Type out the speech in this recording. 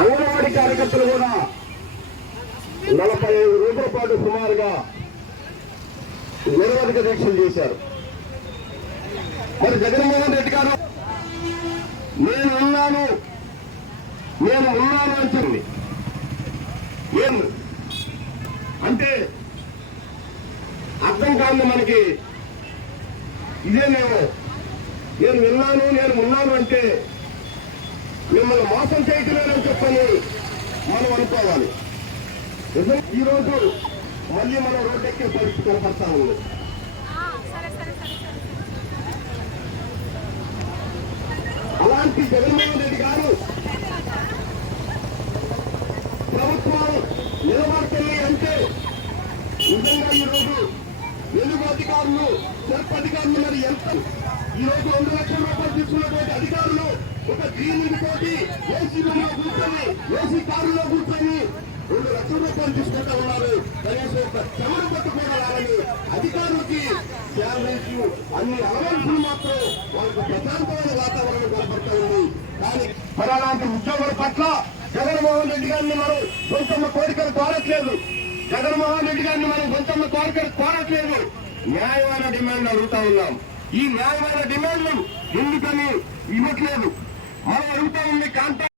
అంగన్వాడీ కార్యకర్తలు కూడా 45 రోజుల పాటు సుమారుగా నిరవధిక దీక్షలు చేశారు. మరి జగన్మోహన్ రెడ్డి గారు నేను ఉన్నాను అని చెప్పింది. ఏం అంటే అర్థం కాదు మనకి. ఇదే నేను ఉన్నాను అంటే మిమ్మల్ని మోసం చేయట్లేదని చెప్పని మనం అనుకోవాలి. ఈ రోజు మళ్ళీ మనం రోడ్డెక్కే పరిస్థితి కనపడతా ఉంది. అలాంటి జగన్మోహన్ రెడ్డి గారు ప్రభుత్వం నిలబడుతుంది అంటే నిజంగా ఈరోజు వెలుగు అధికారులు, సెల్ఫ్ అధికారులు మరి ఎంత ఈరోజు 2 లక్షల రూపాయలు తీసుకున్నటువంటి అధికారులు ఒక క్లీనింగ్ తోటి ఏసీలో కూర్చొని ఏసీ కారులో కూర్చొని 2 లక్షల రూపాయలు తీసుకుంటా ఉన్నారు. కనీసం ఒక చెమట పట్టు కూడా రాలని అధికారులకి శాలరీస్ అన్ని అలవెన్సులు మాత్రం వాళ్ళకు ప్రశాంతమైన వాతావరణం కనపడతా ఉంది. కానీ మరి అలాంటి ఉద్యోగుల పట్ల జగన్మోహన్ రెడ్డి గారిని మనం సొంతమ్మ కోరికలు కోరట్లేదు. న్యాయమైన డిమాండ్ అడుగుతా ఉన్నాం. ఈ న్యాయమైన డిమాండ్లు ఎందుకని ఇవ్వట్లేదు? మనం అడుగుతా ఉంది కాంట్రాక్ట్